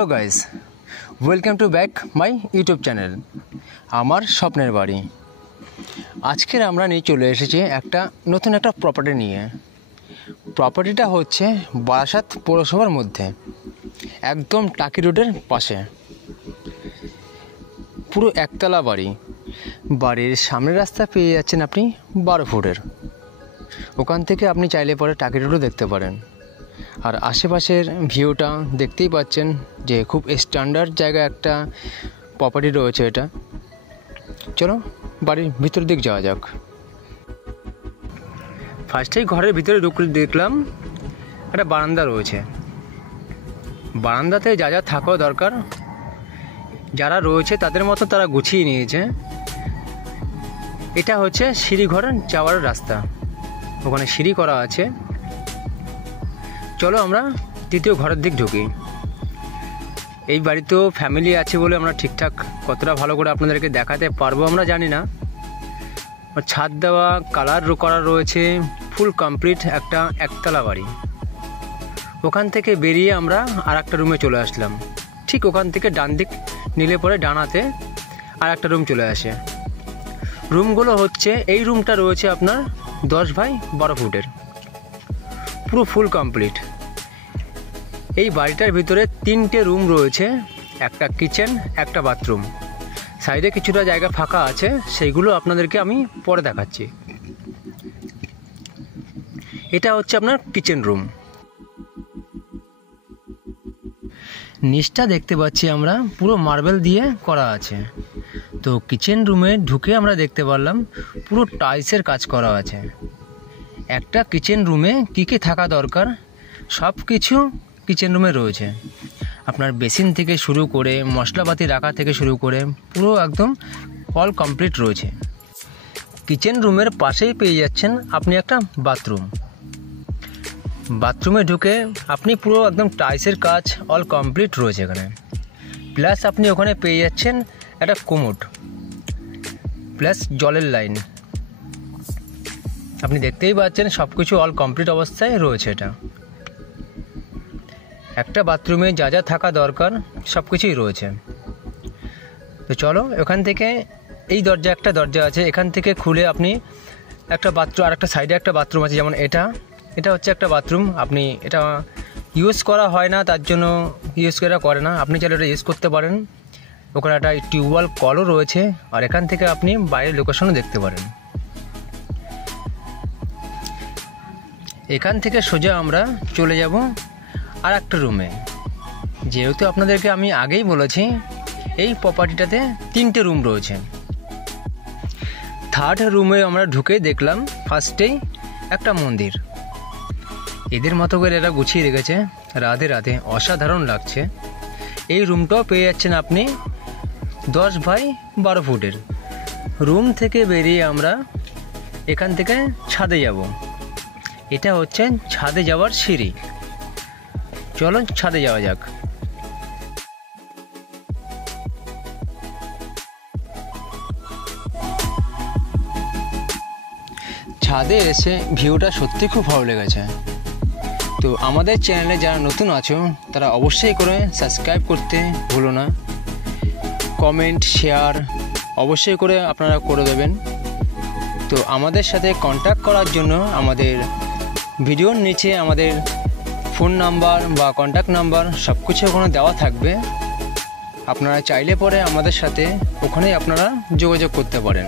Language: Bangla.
Hello guys, welcome to back my YouTube channel আমার স্বপ্নের বাড়ি। আজকের আমরা নিয়ে চলে এসেছি নতুন একটা প্রপার্টি নিয়ে। প্রপার্টিটা হচ্ছে বারাসাত পৌরসভার মধ্যে, একদম টাকি রোডের পাশে। পুরো একতলা বাড়ি। বাড়ির সামনের রাস্তা পেয়ে যাচ্ছেন আপনি 12 ফুটের। ওখান থেকে আপনি চাইলে পরে টাকি রোডও দেখতে পারেন। আর আশেপাশের ভিউটা দেখতেই পাচ্ছেন যে খুব স্ট্যান্ডার্ড জায়গা একটা প্রপার্টি রয়েছে এটা। চলো বাড়ির ভিতর দিক যাওয়া যাক। ফার্স্টেই ঘরের ভিতরে দেখলাম একটা বারান্দা রয়েছে। বারান্দাতে যা যা থাকা দরকার যারা রয়েছে তাদের মতো তারা গুছিয়ে নিয়েছে। এটা হচ্ছে সিঁড়িঘরের যাওয়ার রাস্তা, ওখানে সিঁড়ি করা আছে। চলো আমরা দ্বিতীয় ঘরের দিক ঢুকি। এই বাড়িতেও ফ্যামিলি আছে বলে আমরা ঠিকঠাক কতটা ভালো করে আপনাদেরকে দেখাতে পারবো আমরা জানি না। ছাদ দেওয়া, কালার করা রয়েছে, ফুল কমপ্লিট একটা একতলা বাড়ি। ওখান থেকে বেরিয়ে আমরা আর একটা রুমে চলে আসলাম। ঠিক ওখান থেকে ডান দিক নিলে পরে ডানাতে আর একটা রুম চলে আসে। রুমগুলো হচ্ছে, এই রুমটা রয়েছে আপনার 10x12 ফুটের, পুরো ফুল কমপ্লিট। এই বাড়িটার ভিতরে 3টে রুম রয়েছে, একটা কিচেন, একটা বাথরুম। সাইডে কিছুটা জায়গা ফাঁকা আছে, সেইগুলো আপনাদেরকে আমি পরে দেখাচ্ছি। এটা হচ্ছে আপনার কিচেন রুম। নিচটা দেখতে পাচ্ছি আমরা পুরো মার্বেল দিয়ে করা আছে। তো কিচেন রুমে ঢুকে আমরা দেখতে পারলাম পুরো টাইলসের কাজ করা আছে। একটা কিচেন রুমে কী কী থাকা দরকার সব কিছু কিচেন রুমে রয়েছে। আপনার বেসিন থেকে শুরু করে মশলাপাতি রাখা থেকে শুরু করে পুরো একদম অল কমপ্লিট রয়েছে। কিচেন রুমের পাশেই পেয়ে যাচ্ছেন আপনি একটা বাথরুম। বাথরুমে ঢুকে আপনি পুরো একদম টাইলসের কাজ অল কমপ্লিট রয়েছে এখানে। প্লাস আপনি ওখানে পেয়ে যাচ্ছেন একটা কোমোড, প্লাস জলের লাইন। আপনি দেখতেই পাচ্ছেন সব কিছু অল কমপ্লিট অবস্থায় রয়েছে। এটা একটা বাথরুমে যা যা থাকা দরকার সব কিছুই রয়েছে। তো চলো এখান থেকে, এই একটা দরজা আছে, এখান থেকে খুলে আপনি একটা বাথরুম, আর একটা সাইডে একটা বাথরুম আছে। যেমন এটা হচ্ছে একটা বাথরুম। আপনি এটা ইউজ করা হয় না, তার জন্য ইউজ করে না। আপনি চাইলে এটা ইউজ করতে পারেন। ওখানে একটা টিউবওয়েল কলও রয়েছে, আর এখান থেকে আপনি বাইরের লোকেশনও দেখতে পারেন। এখান থেকে সোজা আমরা চলে যাব আর একটা রুমে। যেহেতু আপনাদেরকে আমি আগেই বলেছি এই প্রপার্টিটাতে 3টে রুম রয়েছে। থার্ড রুমে আমরা ঢুকে দেখলাম ফার্স্টেই একটা মন্দির। এদের মতো করে এরা গুছিয়ে রেখেছে, রাধে রাধে, অসাধারণ লাগছে। এই রুমটাও পেয়ে যাচ্ছেন আপনি 10x12 ফুটের। রুম থেকে বেরিয়ে আমরা এখান থেকে ছাদে যাব। এটা হচ্ছে ছাদে যাওয়ার সিঁড়ি। চলো ছাদে যাওয়া যাক। ছাদে এসে ভিউটা সত্যি খুব ভালো লেগেছে। তো আমাদের চ্যানেলে যারা নতুন আছো তারা অবশ্যই করে সাবস্ক্রাইব করতে ভুলো না। কমেন্ট, শেয়ার অবশ্যই করে আপনারা করে দেবেন। তো আমাদের সাথে কন্ট্যাক্ট করার জন্য আমাদের ভিডিওর নিচে আমাদের ফোন নাম্বার বা কন্ট্যাক্ট নাম্বার সব কিছু ওখানে দেওয়া থাকবে। আপনারা চাইলে পরে আমাদের সাথে ওখানেই আপনারা যোগাযোগ করতে পারেন।